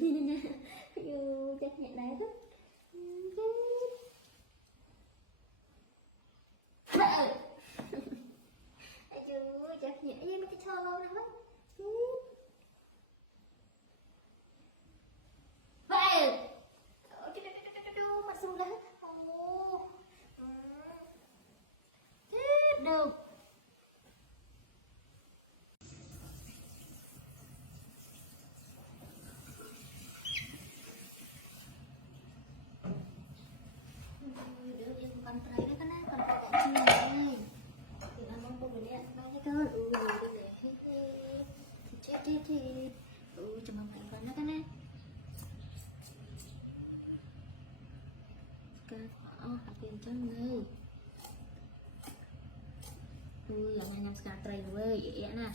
nha. Yêu chắc nhẹ đá đó. Chắc nhẹ với mấy cái thơ lâu lắm. Vậy. Mặt sung lá. Thế được. Được em con trai đó con á, con trai bạn chi này. Thì nó mong bông này nó cái con đi để thì cho mong cảnh con nó con á. Cái hạt tiền chân này. Anh em ska trai vậy nè.